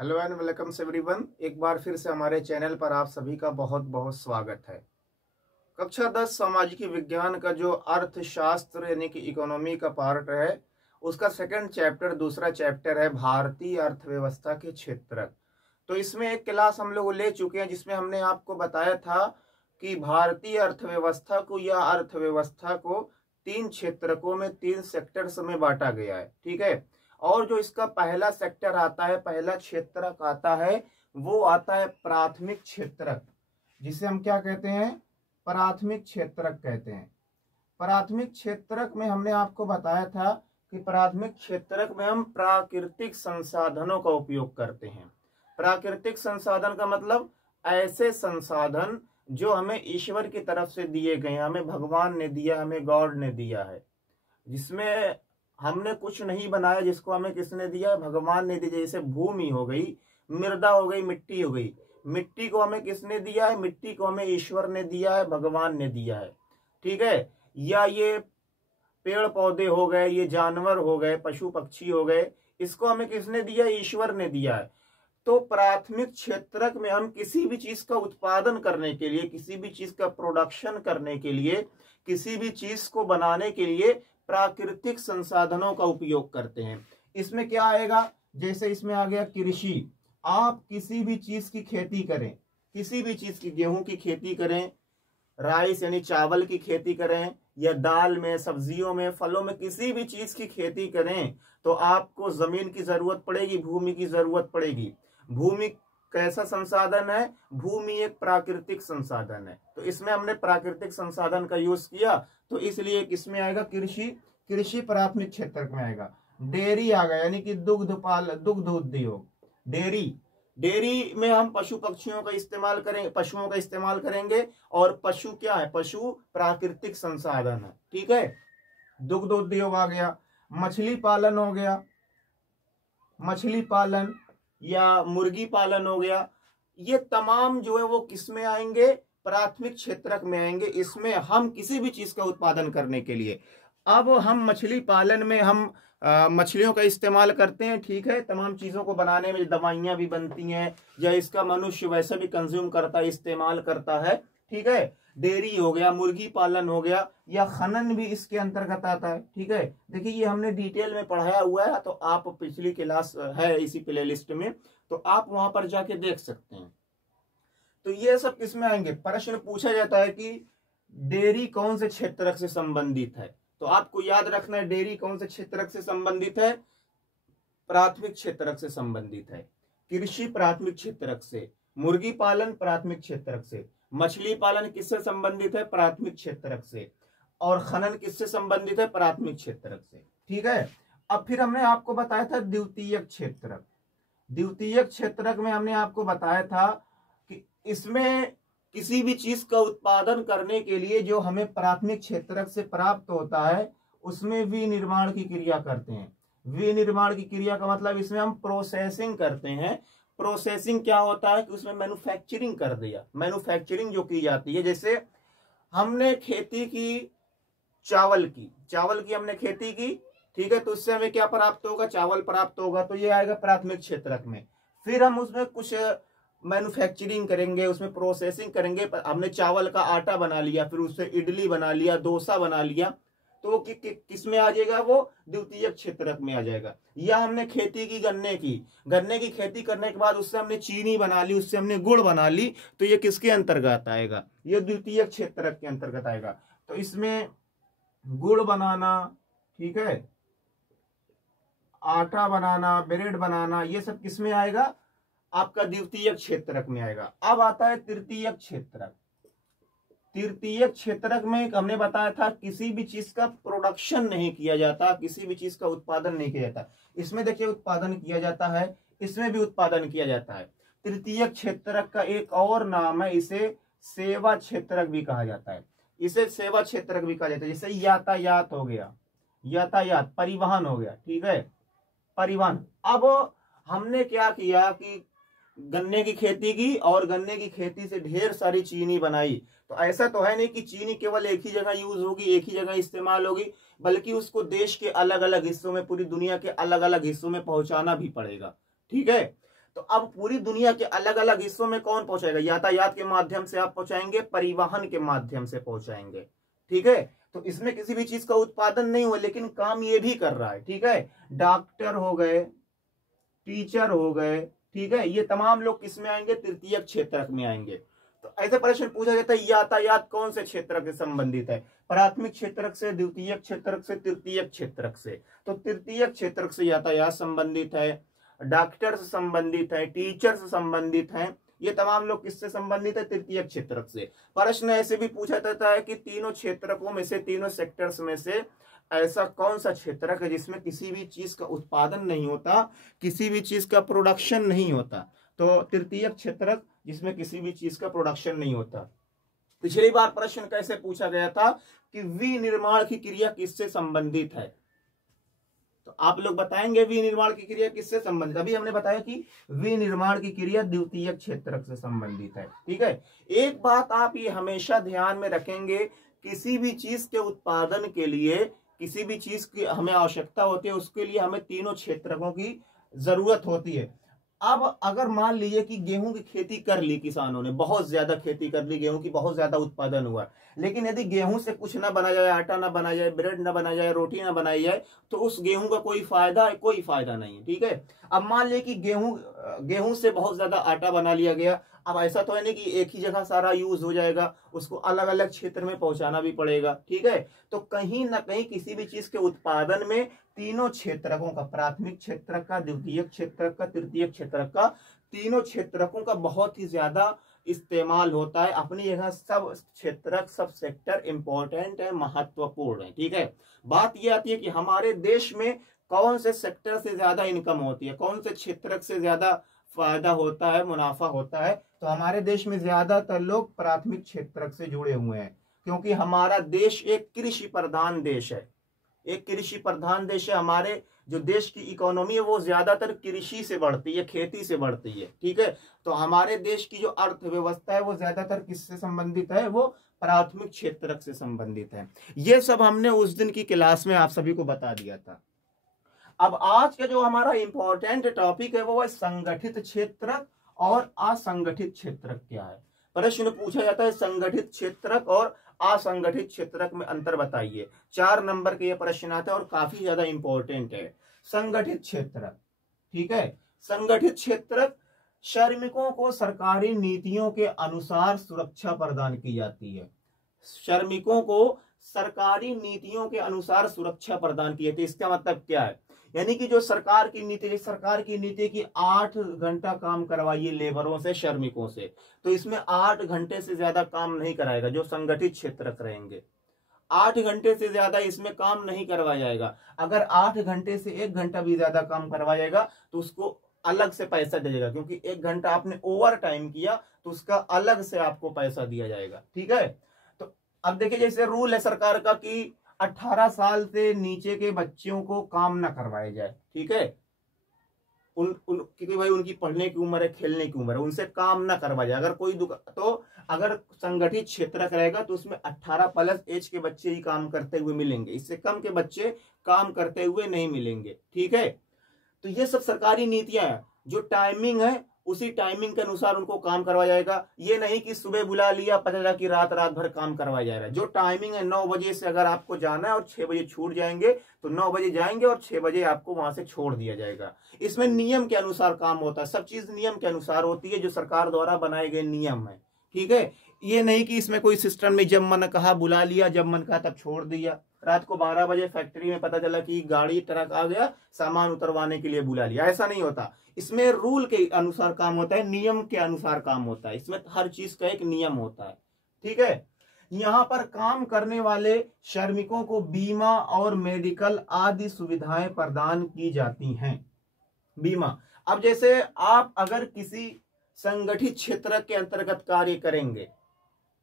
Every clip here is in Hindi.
Hello and welcome everyone. एक बार फिर से हमारे चैनल पर आप सभी का बहुत बहुत स्वागत है। कक्षा 10 सामाजिक विज्ञान का जो अर्थशास्त्र यानी कि इकोनॉमी का पार्ट है, उसका सेकंड चैप्टर, दूसरा चैप्टर है भारतीय अर्थव्यवस्था के क्षेत्रक। तो इसमें एक क्लास हम लोग ले चुके हैं जिसमें हमने आपको बताया था कि भारतीय अर्थव्यवस्था को या अर्थव्यवस्था को 3 क्षेत्रकों में, 3 सेक्टर्स में बांटा गया है। ठीक है। और जो इसका पहला सेक्टर आता है, पहला क्षेत्रक आता है, वो आता है प्राथमिक क्षेत्रक, जिसे हम क्या कहते हैं? प्राथमिक क्षेत्रक कहते हैं। प्राथमिक क्षेत्रक में हमने आपको बताया था कि प्राथमिक क्षेत्रक में हम प्राकृतिक संसाधनों का उपयोग करते हैं। प्राकृतिक संसाधन का मतलब ऐसे संसाधन जो हमें ईश्वर की तरफ से दिए गए हैं, हमें भगवान ने दिया, हमें गॉड ने दिया है, जिसमें हमने कुछ नहीं बनाया, जिसको हमें किसने दिया? भगवान ने दिया। जैसे भूमि हो गई, मृदा हो गई, मिट्टी हो गई। मिट्टी को हमें किसने दिया है? मिट्टी को हमें ईश्वर ने दिया है, भगवान ने दिया है। ठीक है। या ये पेड़ पौधे हो गए, ये जानवर हो गए, पशु पक्षी हो गए, इसको हमें किसने दिया? ईश्वर ने दिया है। तो प्राथमिक क्षेत्रक में हम किसी भी चीज का उत्पादन करने के लिए, किसी भी चीज का प्रोडक्शन करने के लिए, किसी भी चीज को बनाने के लिए प्राकृतिक संसाधनों का उपयोग करते हैं। इसमें क्या आएगा? जैसे इसमें आ गया कृषि। आप किसी भी चीज की खेती करें, किसी भी चीज की, गेहूं की खेती करें, राइस यानी चावल की खेती करें, या दाल में, सब्जियों में, फलों में, किसी भी चीज की खेती करें तो आपको जमीन की जरूरत पड़ेगी, भूमि की जरूरत पड़ेगी। भूमि कैसा संसाधन है? भूमि एक प्राकृतिक संसाधन है। तो इसमें हमने प्राकृतिक संसाधन का यूज किया, तो इसलिए किसमें आएगा? कृषि। कृषि प्राथमिक क्षेत्र में आएगा। डेयरी आ गया, यानी कि दुग्ध उद्योग, डेयरी। डेयरी में हम पशु पक्षियों का इस्तेमाल करेंगे, पशुओं का इस्तेमाल करेंगे। और पशु क्या है? पशु प्राकृतिक संसाधन है। ठीक है। दुग्ध उद्योग आ गया। मछली पालन हो गया, मछली पालन या मुर्गी पालन हो गया। ये तमाम जो है वो किस में आएंगे? प्राथमिक क्षेत्रक में आएंगे। इसमें हम किसी भी चीज का उत्पादन करने के लिए, अब हम मछली पालन में हम मछलियों का इस्तेमाल करते हैं। ठीक है। तमाम चीजों को बनाने में दवाइयां भी बनती हैं, या इसका मनुष्य वैसे भी कंज्यूम करता है, इस्तेमाल करता है। ठीक है। डेयरी हो गया, मुर्गी पालन हो गया, या खनन भी इसके अंतर्गत आता है। ठीक है। देखिए, ये हमने डिटेल में पढ़ाया हुआ है, तो आप पिछली क्लास है इसी प्लेलिस्ट में, तो आप वहां पर जाके देख सकते हैं। तो ये सब किसमें आएंगे? प्रश्न पूछा जाता है कि डेयरी कौन से क्षेत्रक से संबंधित है, तो आपको याद रखना है डेयरी कौन से क्षेत्रक से संबंधित है? प्राथमिक क्षेत्रक से संबंधित है। कृषि प्राथमिक क्षेत्रक से, मुर्गी पालन प्राथमिक क्षेत्रक से, मछली पालन किससे संबंधित है? प्राथमिक क्षेत्रक से, और खनन किससे संबंधित है? प्राथमिक क्षेत्रक से। ठीक है। अब फिर हमने आपको बताया था द्वितीयक क्षेत्रक। द्वितीयक क्षेत्रक में हमने आपको बताया था कि इसमें किसी भी चीज का उत्पादन करने के लिए जो हमें प्राथमिक क्षेत्रक से प्राप्त होता है, उसमें विनिर्माण की क्रिया करते हैं। विनिर्माण की क्रिया का मतलब इसमें हम प्रोसेसिंग करते हैं। प्रोसेसिंग क्या होता है कि उसमें मैन्युफैक्चरिंग कर दिया। मैन्युफैक्चरिंग जो की जाती है, जैसे हमने खेती की चावल की हमने खेती की। ठीक है। तो उससे हमें क्या प्राप्त होगा? चावल प्राप्त होगा। तो ये आएगा प्राथमिक क्षेत्रक में। फिर हम उसमें कुछ मैन्युफैक्चरिंग करेंगे, उसमें प्रोसेसिंग करेंगे। हमने चावल का आटा बना लिया, फिर उससे इडली बना लिया, डोसा बना लिया, तो किस में आ जाएगा? वो द्वितीयक क्षेत्रक में आ जाएगा। या हमने खेती की गन्ने की खेती करने के बाद उससे हमने चीनी बना ली, उससे हमने गुड़ बना ली, तो ये किसके अंतर्गत आएगा? ये द्वितीयक क्षेत्रक के अंतर्गत आएगा। तो इसमें गुड़ बनाना, ठीक है, आटा बनाना, ब्रेड बनाना, ये सब किस में आएगा? आपका द्वितीयक क्षेत्रक में आएगा। अब आता है तृतीयक क्षेत्रक। तृतीयक क्षेत्रक में हमने बताया था किसी भी चीज का प्रोडक्शन नहीं किया जाता, किसी भी चीज का उत्पादन नहीं किया जाता। इसमें देखिए उत्पादन किया जाता है, इसमें भी उत्पादन किया जाता है। तृतीयक क्षेत्रक का एक और नाम है, इसे सेवा क्षेत्रक भी कहा जाता है। इसे सेवा क्षेत्रक भी कहा जाता है। जैसे यातायात हो गया, यातायात, परिवहन हो गया। ठीक है। परिवहन। अब हमने क्या किया कि गन्ने की खेती की, और गन्ने की खेती से ढेर सारी चीनी बनाई। तो ऐसा तो है नहीं कि चीनी केवल एक ही जगह यूज होगी, एक ही जगह इस्तेमाल होगी, बल्कि उसको देश के अलग अलग हिस्सों में, पूरी दुनिया के अलग अलग हिस्सों में पहुंचाना भी पड़ेगा। ठीक है। तो अब पूरी दुनिया के अलग अलग हिस्सों में कौन पहुंचाएगा? यातायात के माध्यम से आप पहुंचाएंगे, परिवहन के माध्यम से पहुंचाएंगे, ठीक है। तो इसमें किसी भी चीज का उत्पादन नहीं हुआ, लेकिन काम ये भी कर रहा है, ठीक है। डॉक्टर हो गए, टीचर हो गए, ठीक है, ये तमाम लोग किस में आएंगे? तृतीयक क्षेत्रक में आएंगे। तो ऐसे प्रश्न पूछा जाता है, यातायात कौन से क्षेत्रक से संबंधित है? प्राथमिक क्षेत्रक से, द्वितीयक क्षेत्रक से, तृतीयक क्षेत्रक से। तो तृतीयक क्षेत्रक से यातायात संबंधित है, डॉक्टर से संबंधित है, टीचर से संबंधित है, ये तमाम लोग किससे संबंधित है? तृतीयक क्षेत्रक से। प्रश्न ऐसे भी पूछा जाता है कि तीनों क्षेत्रकों में से, तीनों सेक्टर्स में से ऐसा कौन सा क्षेत्रक है जिसमें किसी भी चीज का उत्पादन नहीं होता, किसी भी चीज का प्रोडक्शन नहीं होता? तो तृतीयक क्षेत्रक जिसमें किसी भी चीज का प्रोडक्शन नहीं होता। पिछली बार प्रश्न कैसे पूछा गया था कि विनिर्माण की क्रिया किससे संबंधित है? तो आप लोग बताएंगे विनिर्माण की क्रिया किससे संबंधित? अभी हमने बताया कि विनिर्माण की क्रिया द्वितीयक क्षेत्रक से संबंधित है, ठीक है। एक बात आप ये हमेशा ध्यान में रखेंगे, किसी भी चीज के उत्पादन के लिए, किसी भी चीज की हमें आवश्यकता होती है, उसके लिए हमें तीनों क्षेत्रकों की जरूरत होती है। अब अगर मान लीजिए कि गेहूं की खेती कर ली किसानों ने, बहुत ज्यादा खेती कर ली, गेहूं की बहुत ज्यादा उत्पादन हुआ, लेकिन यदि गेहूं से कुछ ना बना जाए, आटा ना बना जाए, ब्रेड ना बना जाए, रोटी ना बनाई जाए, तो उस गेहूं का कोई फायदा है? कोई फायदा नहीं है, ठीक है। अब मान लिया कि गेहूं से बहुत ज्यादा आटा बना लिया गया, अब ऐसा तो है नहीं कि एक ही जगह सारा यूज हो जाएगा, उसको अलग अलग क्षेत्र में पहुंचाना भी पड़ेगा, ठीक है। तो कहीं ना कहीं किसी भी चीज के उत्पादन में तीनों क्षेत्रकों का, प्राथमिक क्षेत्रक का, द्वितीयक क्षेत्रक का, तृतीयक क्षेत्रक का, तीनों क्षेत्रकों का बहुत ही ज्यादा इस्तेमाल होता है। अपनी जगह सब क्षेत्रक, सब सेक्टर इंपॉर्टेंट है, महत्वपूर्ण है, ठीक है। बात यह आती है कि हमारे देश में कौन से सेक्टर से ज्यादा इनकम होती है, कौन से क्षेत्रक से ज्यादा फायदा होता है, मुनाफा होता है? तो हमारे देश में ज्यादातर लोग प्राथमिक क्षेत्रक से जुड़े हुए हैं, क्योंकि हमारा देश एक कृषि प्रधान देश है, एक कृषि प्रधान देश है। हमारे जो देश की इकोनॉमी है वो ज्यादातर कृषि से बढ़ती है, खेती से बढ़ती है, ठीक है। तो हमारे देश की जो अर्थव्यवस्था है वो ज्यादातर किससे संबंधित है? वो प्राथमिक क्षेत्रक से संबंधित है। ये सब हमने उस दिन की क्लास में आप सभी को बता दिया था। अब आज का जो हमारा इंपॉर्टेंट टॉपिक है वो है संगठित क्षेत्रक और असंगठित क्षेत्रक क्या है। प्रश्न पूछा जाता है संगठित क्षेत्रक और असंगठित क्षेत्रक में अंतर बताइए। 4 नंबर के ये प्रश्न आता है और काफी ज्यादा इंपॉर्टेंट है। संगठित क्षेत्रक, ठीक है, संगठित क्षेत्रक श्रमिकों को सरकारी नीतियों के अनुसार सुरक्षा प्रदान की जाती है। श्रमिकों को सरकारी नीतियों के अनुसार सुरक्षा प्रदान की जाती है। इसका मतलब क्या है? यानी कि जो सरकार की नीति की 8 घंटा काम करवाइए लेबरों से, श्रमिकों से, तो इसमें 8 घंटे से ज्यादा काम नहीं कराएगा जो संगठित क्षेत्रक रहेंगे। 8 घंटे से ज्यादा इसमें काम नहीं करवाया जाएगा। अगर 8 घंटे से 1 घंटा भी ज्यादा काम करवाया जाएगा तो उसको अलग से पैसा दिया, क्योंकि 1 घंटा आपने ओवर टाइम किया तो उसका अलग से आपको पैसा दिया जाएगा, ठीक है। तो अब देखिए, जैसे रूल है सरकार का कि 18 साल से नीचे के बच्चों को काम ना करवाया जाए, ठीक है। क्योंकि भाई उनकी पढ़ने की उम्र है, खेलने की उम्र है, उनसे काम ना करवाया जाए। अगर कोई तो अगर संगठित क्षेत्रक रहेगा तो उसमें 18+ एज के बच्चे ही काम करते हुए मिलेंगे, इससे कम के बच्चे काम करते हुए नहीं मिलेंगे, ठीक है। तो ये सब सरकारी नीतियां हैं। जो टाइमिंग है उसी टाइमिंग के अनुसार उनको काम करवाया जाएगा। ये नहीं कि सुबह बुला लिया, पता चला कि रात भर काम करवाया जाएगा। जो टाइमिंग है 9 बजे से अगर आपको जाना है और 6 बजे छूट जाएंगे तो 9 बजे जाएंगे और 6 बजे आपको वहां से छोड़ दिया जाएगा। इसमें नियम के अनुसार काम होता है, सब चीज नियम के अनुसार होती है, जो सरकार द्वारा बनाए गए नियम है, ठीक है। ये नहीं कि इसमें कोई सिस्टम में जब मन कहा बुला लिया, जब मन कहा तब छोड़ दिया। रात को 12 बजे फैक्ट्री में पता चला कि गाड़ी ट्रक आ गया, सामान उतरवाने के लिए बुला लिया, ऐसा नहीं होता। इसमें रूल के अनुसार काम होता है, नियम के अनुसार काम होता है। इसमें हर चीज का एक नियम होता है, ठीक है। यहाँ पर काम करने वाले श्रमिकों को बीमा और मेडिकल आदि सुविधाएं प्रदान की जाती हैं। बीमा, अब जैसे आप अगर किसी संगठित क्षेत्र के अंतर्गत कार्य करेंगे,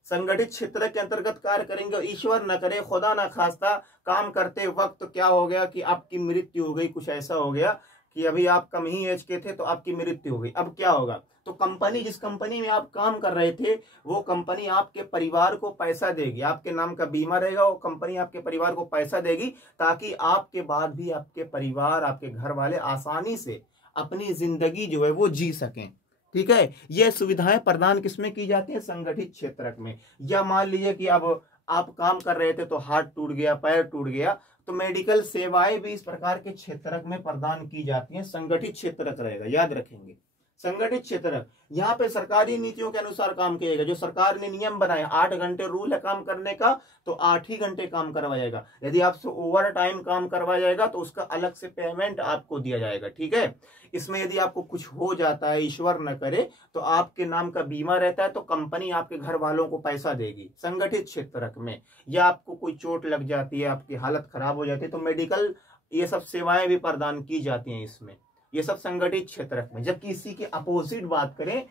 संगठित क्षेत्र के अंतर्गत कार्य करेंगे, ईश्वर न करे, खुदा न खास्ता, काम करते वक्त क्या हो गया कि आपकी मृत्यु हो गई, कुछ ऐसा हो गया कि अभी आप कम ही एज के थे तो आपकी मृत्यु हो गई, अब क्या होगा? तो कंपनी, जिस कंपनी में आप काम कर रहे थे, वो कंपनी आपके परिवार को पैसा देगी, आपके नाम का बीमा रहेगा, वो कंपनी आपके परिवार को पैसा देगी ताकि आपके बाद भी आपके परिवार, आपके घर वाले आसानी से अपनी जिंदगी जो है वो जी सकें। ठीक है, ये सुविधाएं प्रदान किसमें की जाती है? संगठित क्षेत्र में। या मान लीजिए कि अब आप काम कर रहे थे तो हाथ टूट गया, पैर टूट गया, तो मेडिकल सेवाएं भी इस प्रकार के क्षेत्र में प्रदान की जाती हैं। संगठित क्षेत्र रहेगा, याद रखेंगे, संगठित क्षेत्र। यहाँ पे सरकारी नीतियों के अनुसार काम किएगा। जो सरकार ने नियम बनाए, 8 घंटे रूल है काम करने का, तो 8 ही घंटे काम करवाया जाएगा। यदि आपसे ओवर टाइम काम करवाया जाएगा तो उसका अलग से पेमेंट आपको दिया जाएगा। ठीक है, इसमें यदि आपको कुछ हो जाता है, ईश्वर न करे, तो आपके नाम का बीमा रहता है, तो कंपनी आपके घर वालों को पैसा देगी संगठित क्षेत्र में। या आपको कोई चोट लग जाती है, आपकी हालत खराब हो जाती है, तो मेडिकल ये सब सेवाएं भी प्रदान की जाती हैं इसमें। ये सब संगठित क्षेत्र में। जबकि इसी के अपोजिट बात करें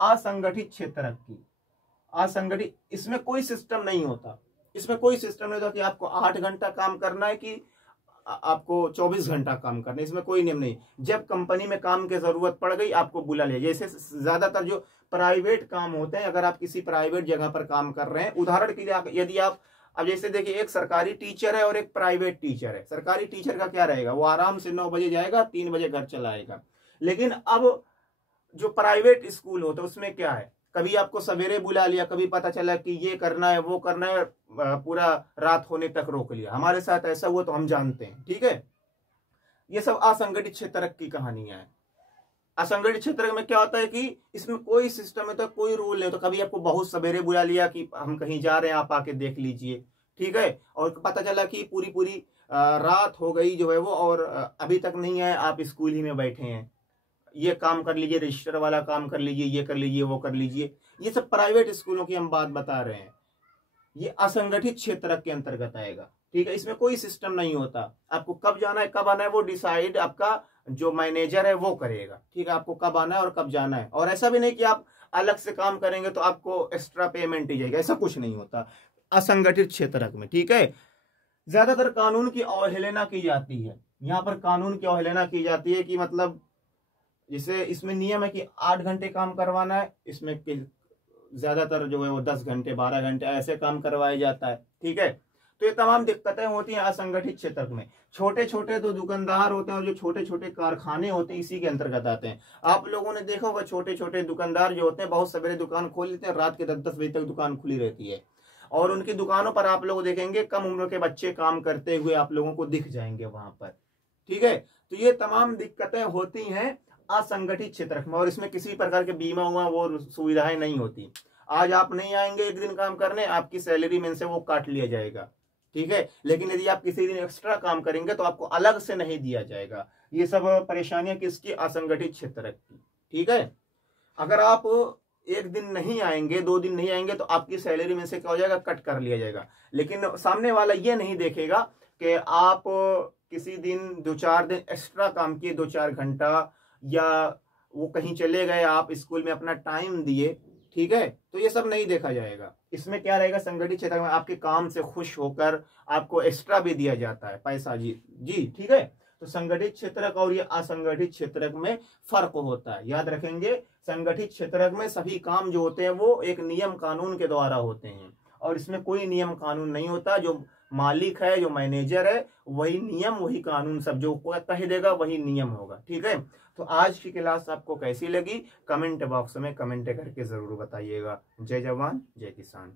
असंगठित क्षेत्र की, असंगठित, इसमें कोई सिस्टम नहीं होता। इसमें कोई सिस्टम नहीं होता कि आपको 8 घंटा काम करना है कि आपको 24 घंटा काम करना है। इसमें कोई नियम नहीं। जब कंपनी में काम की जरूरत पड़ गई, आपको बुला लिया। जैसे ज्यादातर जो प्राइवेट काम होते हैं, अगर आप किसी प्राइवेट जगह पर काम कर रहे हैं, उदाहरण के लिए यदि आप, अब जैसे देखिए, एक सरकारी टीचर है और एक प्राइवेट टीचर है। सरकारी टीचर का क्या रहेगा, वो आराम से 9 बजे जाएगा, 3 बजे घर चला आएगा। लेकिन अब जो प्राइवेट स्कूल होता है उसमें क्या है, कभी आपको सवेरे बुला लिया, कभी पता चला कि ये करना है वो करना है, पूरा रात होने तक रोक लिया। हमारे साथ ऐसा हुआ तो हम जानते हैं। ठीक है, ये सब असंगठित क्षेत्र की कहानियां हैं। असंगठित क्षेत्र में क्या होता है कि इसमें कोई सिस्टम है, तो कोई रूल नहीं, तो कभी आपको बहुत सवेरे बुला लिया कि हम कहीं जा रहे हैं, आप आके देख लीजिए। ठीक है, और पता चला कि पूरी पूरी रात हो गई जो है वो, और अभी तक नहीं आए, आप स्कूल ही में बैठे हैं। ये काम कर लीजिए, रजिस्टर वाला काम कर लीजिए, ये कर लीजिए, वो कर लीजिए। ये सब प्राइवेट स्कूलों की हम बात बता रहे हैं। ये असंगठित क्षेत्र के अंतर्गत आएगा। ठीक है, इसमें कोई सिस्टम नहीं होता। आपको कब जाना है, कब आना है, वो डिसाइड आपका जो मैनेजर है वो करेगा। ठीक है, आपको कब आना है और कब जाना है। और ऐसा भी नहीं कि आप अलग से काम करेंगे तो आपको एक्स्ट्रा पेमेंट ही जाएगा, ऐसा कुछ नहीं होता असंगठित क्षेत्र में। ठीक है, ज्यादातर कानून की अवहेलना की जाती है। यहाँ पर कानून की अवहेलना की जाती है कि मतलब जैसे इसमें नियम है कि 8 घंटे काम करवाना है, इसमें ज्यादातर जो है वो 10 घंटे 12 घंटे ऐसे काम करवाया जाता है। ठीक है, तो ये तमाम दिक्कतें होती हैं असंगठित क्षेत्र में। छोटे छोटे तो दुकानदार होते हैं और जो छोटे छोटे कारखाने होते हैं इसी के अंतर्गत आते हैं। आप लोगों ने देखा होगा, छोटे छोटे दुकानदार जो होते हैं बहुत सवेरे दुकान खोल लेते हैं, रात के 10-10 बजे तक दुकान खुली रहती है। और उनकी दुकानों पर आप लोग देखेंगे कम उम्र के बच्चे काम करते हुए आप लोगों को दिख जाएंगे वहां पर। ठीक है, तो ये तमाम दिक्कतें होती हैं असंगठित क्षेत्र में। और इसमें किसी प्रकार के बीमा हुआ वो सुविधाएं नहीं होती। आज आप नहीं आएंगे एक दिन काम करने, आपकी सैलरी में से वो काट लिया जाएगा। ठीक है, लेकिन यदि आप किसी दिन एक्स्ट्रा काम करेंगे तो आपको अलग से नहीं दिया जाएगा। ये सब परेशानियां किसकी, असंगठित क्षेत्र की। ठीक है, अगर आप एक दिन नहीं आएंगे, 2 दिन नहीं आएंगे, तो आपकी सैलरी में से क्या हो जाएगा, कट कर लिया जाएगा। लेकिन सामने वाला ये नहीं देखेगा कि आप किसी दिन 2-4 दिन एक्स्ट्रा काम किए, 2-4 घंटा, या वो कहीं चले गए, आप स्कूल में अपना टाइम दिए। ठीक है, तो ये सब नहीं देखा जाएगा। इसमें क्या रहेगा, संगठित क्षेत्र में आपके काम से खुश होकर आपको एक्स्ट्रा भी दिया जाता है पैसा। जी ठीक है, तो संगठित क्षेत्र और ये असंगठित क्षेत्र में फर्क होता है, याद रखेंगे। संगठित क्षेत्र में सभी काम जो होते हैं वो एक नियम कानून के द्वारा होते हैं, और इसमें कोई नियम कानून नहीं होता। जो मालिक है, जो मैनेजर है, वही नियम वही कानून, सब जो कह देगा वही नियम होगा। ठीक है, तो आज की क्लास आपको कैसी लगी, कमेंट बॉक्स में कमेंट करके जरूर बताइएगा। जय जवान जय किसान।